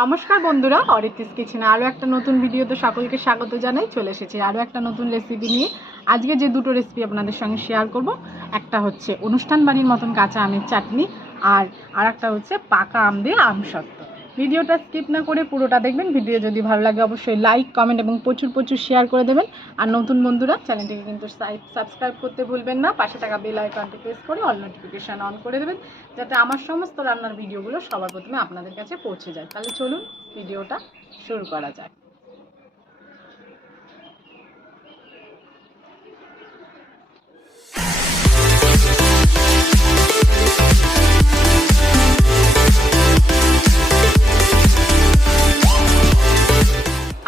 নমস্কার বন্ধুরা, অরিত্রিস কিচেনে আরও একটা নতুন ভিডিওতে সকলকে স্বাগত জানাই। চলে এসেছি আরও একটা নতুন রেসিপি নিয়ে। আজকে যে দুটো রেসিপি আপনাদের সঙ্গে শেয়ার করব, একটা হচ্ছে অনুষ্ঠান বাড়ির মতন কাঁচা আমের চাটনি, আর একটা হচ্ছে পাকা আম দিয়ে আমসত্ব। ভিডিওটা স্কিপ না করে পুরোটা দেখবেন। ভিডিও যদি ভালো লাগে অবশ্যই লাইক, কমেন্ট এবং প্রচুর শেয়ার করে দেবেন। আর নতুন বন্ধুরা চ্যানেলটিকে কিন্তু সাবস্ক্রাইব করতে ভুলবেন না। পাশে থাকা বেল আইকনটি প্রেস করে অল নোটিফিকেশান অন করে দেবেন, যাতে আমার সমস্ত রান্নার ভিডিওগুলো সবার প্রথমে আপনাদের কাছে পৌঁছে যায়। তাহলে চলুন ভিডিওটা শুরু করা যায়।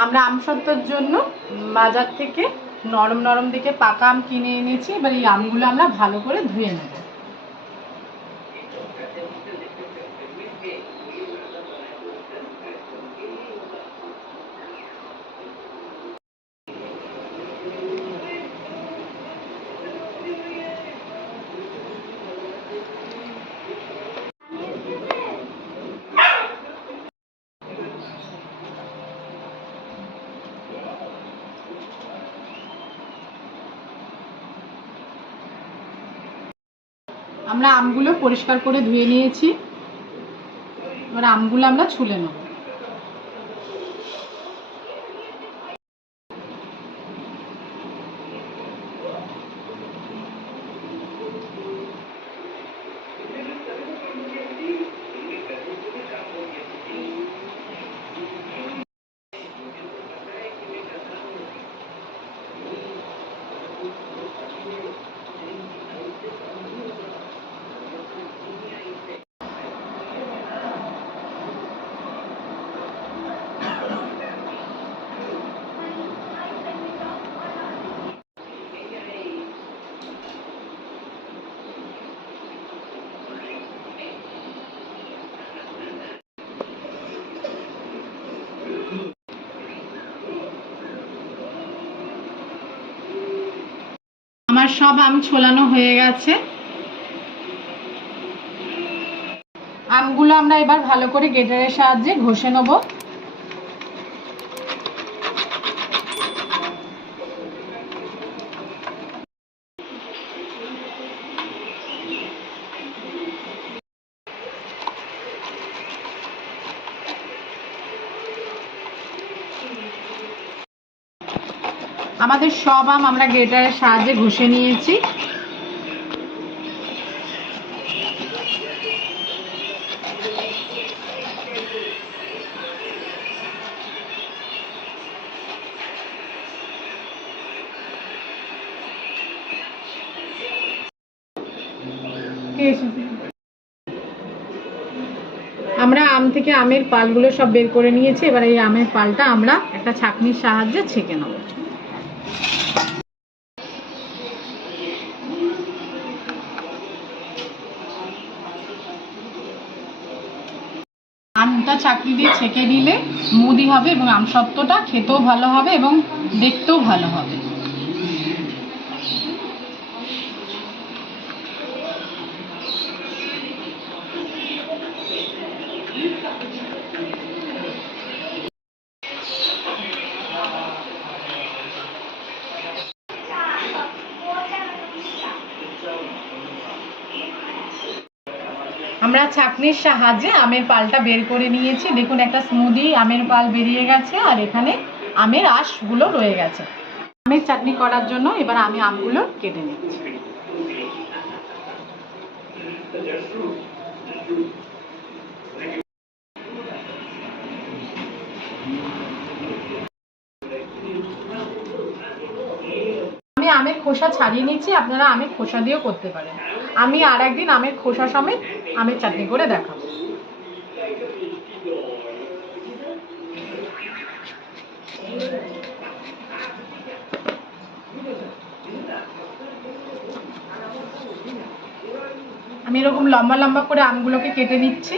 আমরা আমসত্ত্বর জন্য বাজার থেকে নরম দিকে পাকা আম কিনে এনেছি। এবার এই আমগুলো আমরা ভালো করে ধুয়ে নেব। আমরা আমগুলো পরিষ্কার করে ধুয়ে নিয়েছি। এবার আমগুলো আমরা ছুলে নেব। আমার সব আম ছোলানো হয়ে গেছে। আমগুলো আমরা এবার ভালো করে গ্রেটারের সাহায্যে ঘষে নেব। আমাদের সব আম আমরা গ্রেটারের সাহায্যে ঘষে নিয়েছি। আমরা আম থেকে আমের পালগুলো সব বের করে নিয়েছি। এবার এই আমের পালটা আমরা একটা ছাঁকনির সাহায্যে ছেঁকে নেব। আমটা ছাঁকনি দিয়ে ছেঁকে নিলে স্মুদি হবে এবং আমসত্ত্বটা খেতেও ভালো হবে এবং দেখতেও ভালো হবে। আমরা ছাঁকনির সাহায্যে আমের পালটা বের করে নিয়েছি। দেখুন, একটা স্মুদি আমের পাল বেরিয়ে গেছে আর এখানে আমের আঁশগুলো রয়ে গেছে। আমের চাটনি করার জন্য এবার আমি আমগুলো কেটে নিচ্ছি। আমি আমের খোসা ছাড়িয়ে নিচ্ছি, আপনারা আমের খোসা দিয়েও করতে পারেন। আমি আর একদিন আমের খোসা সমেত আমের চাটনি করে দেখাবো। আমি এরকম লম্বা করে আমগুলোকে কেটে নিচ্ছি।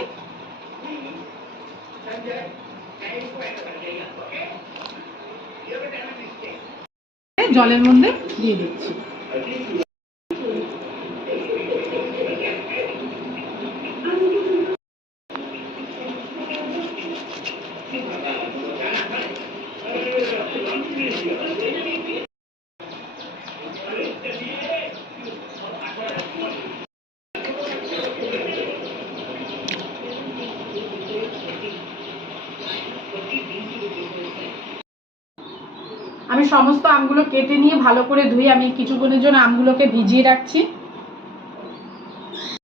জলের মধ্যে দিয়ে দিচ্ছি। আমি সমস্ত আমগুলো কেটে নিয়ে ভালো করে ধুয়ে আমি কিছুক্ষণের জন্য আমগুলোকে ভিজিয়ে রাখছি।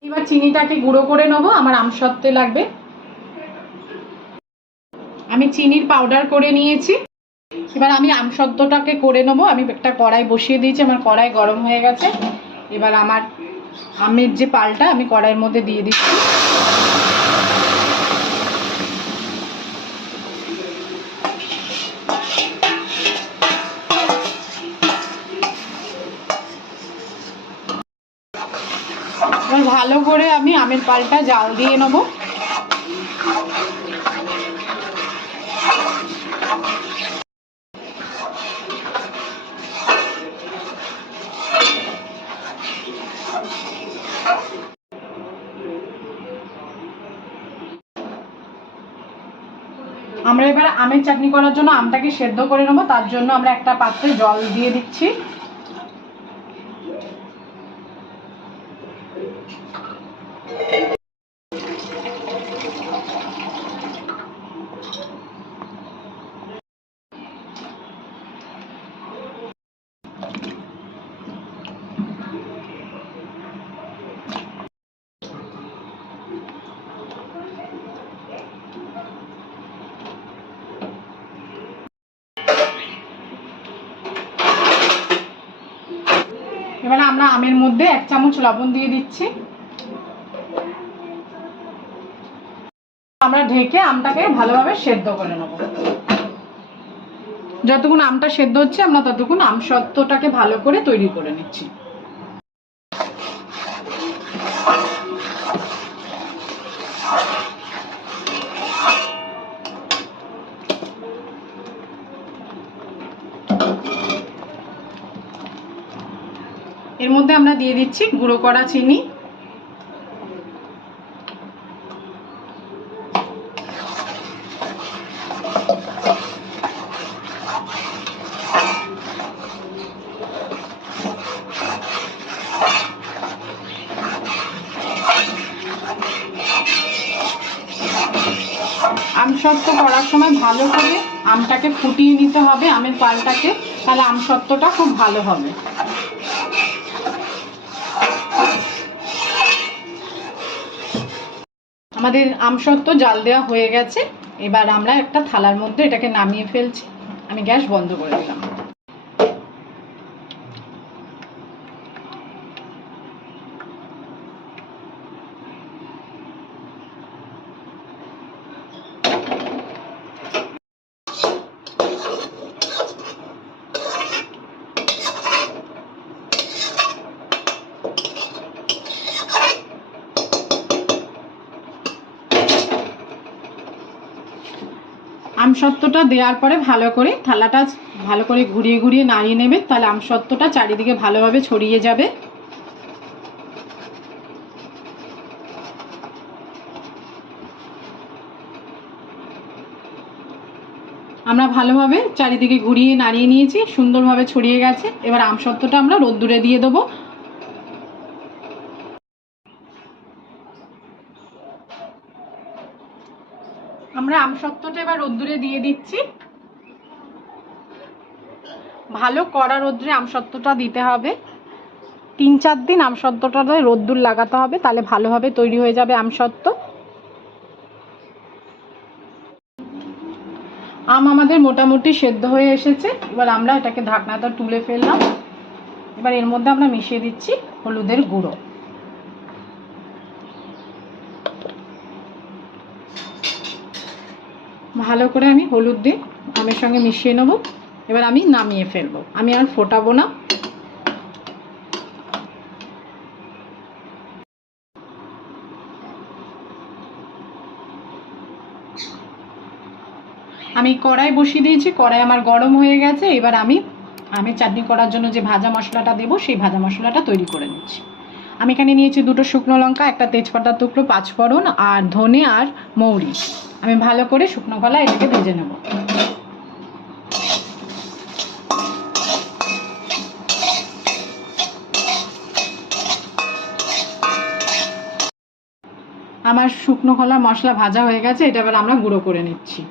এবার চিনিটাকে গুঁড়ো করে নেবো। আমার আমসত্ত্বে লাগবে। আমি চিনির পাউডার করে নিয়েছি। এবার আমি আমসত্ত্বটাকে করে নেবো। আমি একটা কড়াই বসিয়ে দিয়েছি, আমার কড়াই গরম হয়ে গেছে। এবার আমার আমের যে পালটা আমি কড়াইয়ের মধ্যে দিয়ে দিচ্ছি। ভালো করে আমি আমের পালটা জাল দিয়ে নেব। আমরা এবার আমের চাটনি করার জন্য আমটাকে সেদ্ধ করে নেব। তার জন্য আমরা একটা পাত্রে জল দিয়ে দিচ্ছি। এবার আমরা আমের মধ্যে 1 চামচ লবণ দিয়ে দিচ্ছি। আমরা ঢেকে আমটাকে ভালোভাবে সেদ্ধ করে নেব। যতক্ষণ আমটা সেদ্ধ হচ্ছে আমরা ততক্ষণ আমসত্ত্বটাকে ভালো করে তৈরি করে নিচ্ছি। এর মধ্যে আমরা দিয়ে দিচ্ছি গুঁড়ো করা চিনি। আমসত্ত্ব করার সময় ভালো করে আমটাকে ফুটিয়ে নিতে হবে, আমের পালটাকে, তাহলে আমসত্ত্বটা খুব ভালো হবে। আমাদের আমসত্ত্ব জাল দেওয়া হয়ে গেছে। এবার আমরা একটা থালার মধ্যে এটাকে নামিয়ে ফেলছি। আমি গ্যাস বন্ধ করে দিলাম। আমসত্ত্বটা দেওয়ার পরে ভালো করে থালাটা ভালো করে ঘুরিয়ে ঘুরিয়ে নাড়িয়ে নেবে, তাহলে আমসত্ত্বটা চারিদিকে ভালোভাবে ছড়িয়ে যাবে। আমরা ভালোভাবে চারিদিকে ঘুরিয়ে নাড়িয়ে নিয়েছি, সুন্দরভাবে ছড়িয়ে গেছে। এবার আমসত্ত্বটা আমরা রোদ্দুরে দিয়ে দেবো। আমরা আমসত্ত্বটা এবার রোদ্দুরে দিয়ে দিচ্ছি। ভালো কড়া রোদ্দুরে আমসত্ত্বটা দিতে হবে। 3-4 দিন আমসত্ত্বটা রোদ্দুর লাগাতে হবে, তাহলে ভালোভাবে তৈরি হয়ে যাবে আমসত্ত্ব। আম আমাদের মোটামুটি সেদ্ধ হয়ে এসেছে। এবার আমরা এটাকে ঢাকনাটা তুলে ফেললাম। এবার এর মধ্যে আমরা মিশিয়ে দিচ্ছি হলুদের গুঁড়ো। ভালো করে আমি হলুদ দিয়ে আমের সঙ্গে মিশিয়ে নেব। এবার আমি নামিয়ে ফেলবো, আমি আর ফোটাবো না। আমি কড়াই বসিয়ে দিয়েছি, কড়াই আমার গরম হয়ে গেছে। এবার আমি আমের চাটনি করার জন্য যে ভাজা মশলাটা দেবো সেই ভাজা মশলাটা তৈরি করে নিচ্ছি। আমি এখানে নিয়েছি 2টো শুকনো লঙ্কা, একটা তেজপাতার টুকরো, 5 ফোড়ন আর ধনে আর মৌরি। আমি ভালো করে শুকনো কলা এটাকে ভেজে নেব। আমার শুকনো খোলার মশলা ভাজা হয়ে গেছে, এটা এবার আমরা গুঁড়ো করে নিচ্ছি।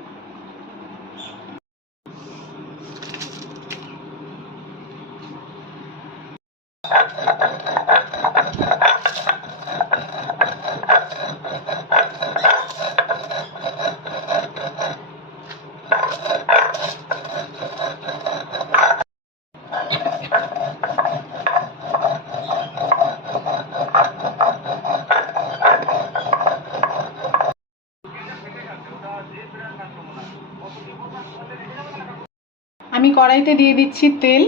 আমি কড়াইতে দিয়ে দিচ্ছি তেল।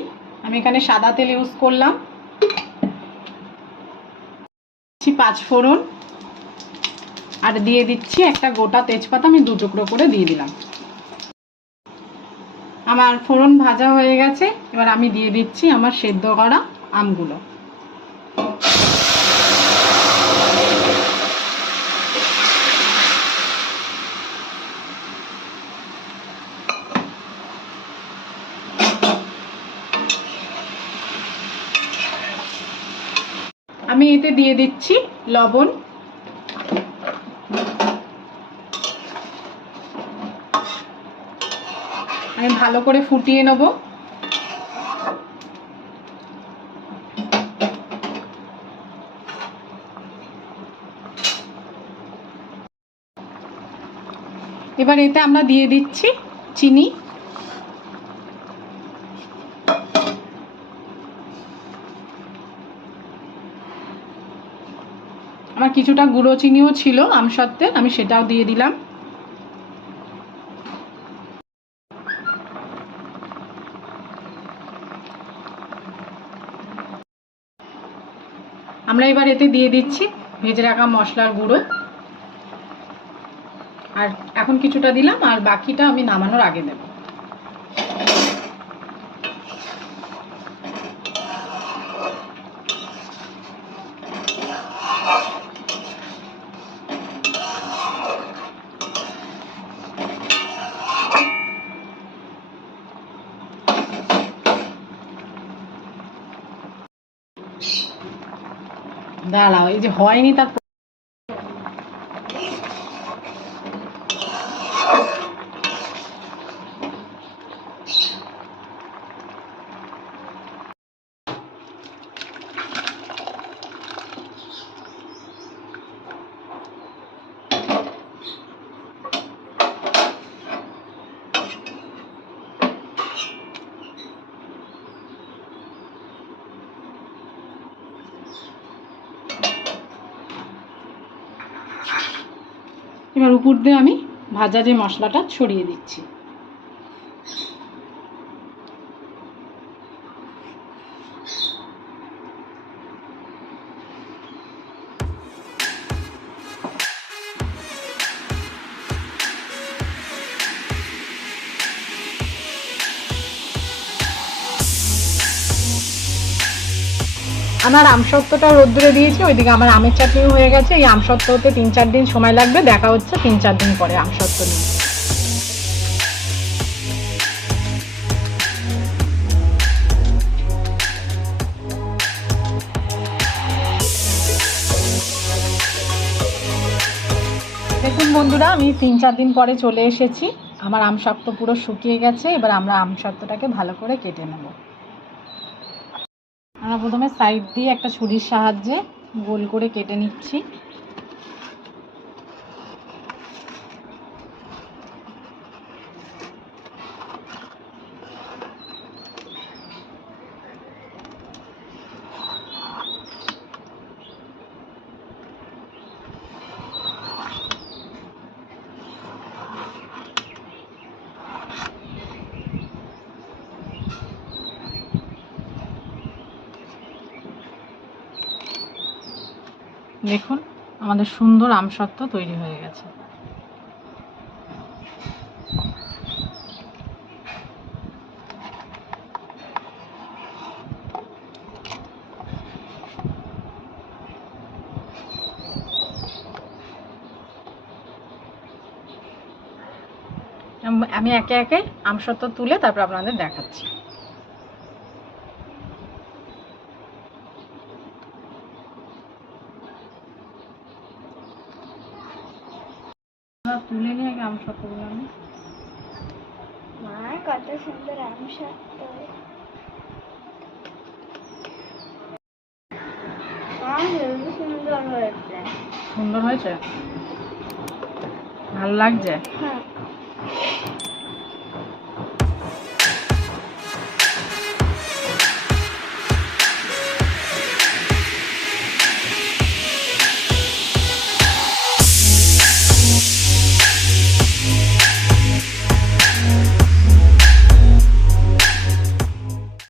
আমি এখানে সাদা তেল ইউজ করলাম। 5 ফোড়ন আর দিয়ে দিচ্ছি একটা গোটা তেজপাতা, আমি 2 টুকরো করে দিয়ে দিলাম। আমার ফোড়ন ভাজা হয়ে গেছে, এবার আমি দিয়ে দিচ্ছি আমার সেদ্ধ করা আমগুলো। আমি এতে দিয়ে দিচ্ছি লবণ। আমি ভালো করে ফুটিয়ে নেব। এবার এতে আমরা দিয়ে দিচ্ছি চিনি। আমার কিছুটা গুঁড়ো চিনিও ছিল আমসত্ত্বের, আমি সেটাও দিয়ে দিলাম। আমরা এবার এতে দিয়ে দিচ্ছি ভেজে রাখা মশলার গুঁড়ো, আর এখন কিছুটা দিলাম, আর বাকিটা আমি নামানোর আগে দেব। দাঁড়াও, এই যে হয়নি তার এবার উপর দিয়ে আমি ভাজা যে মশলাটা ছড়িয়ে দিচ্ছি। আমার আমসত্ত্বটা রোদ্দুরে দিয়েছি, ওইদিকে আমার আমের চাটনিও হয়ে গেছে। এই আমসত্ত্ব হতে 3-4 দিন সময় লাগবে। দেখা হচ্ছে 3-4 দিন পরে আমসত্ত্ব নিয়ে। দেখুন বন্ধুরা, আমি 3-4 দিন পরে চলে এসেছি। আমার আমসত্ত্ব পুরো শুকিয়ে গেছে। এবার আমরা আমসত্ত্বটাকে ভালো করে কেটে নেব। আমরা প্রথমে সাইড দিয়ে একটা ছুরির সাহায্যে গোল করে কেটে নিচ্ছি। দেখুন আমাদের সুন্দর আমসত্ত্ব তৈরি হয়ে গেছে। আমি একে একে আমসত্ত্ব তুলে তারপর আপনাদের দেখাচ্ছি। তুলে নিয়ে আগে আমসত্ত্বগুলো আমি। মা কত সুন্দর আমসত্ত্ব। হেবি সুন্দর হয়েছে। সুন্দর হয়েছে, ভালো লাগছে। হ্যাঁ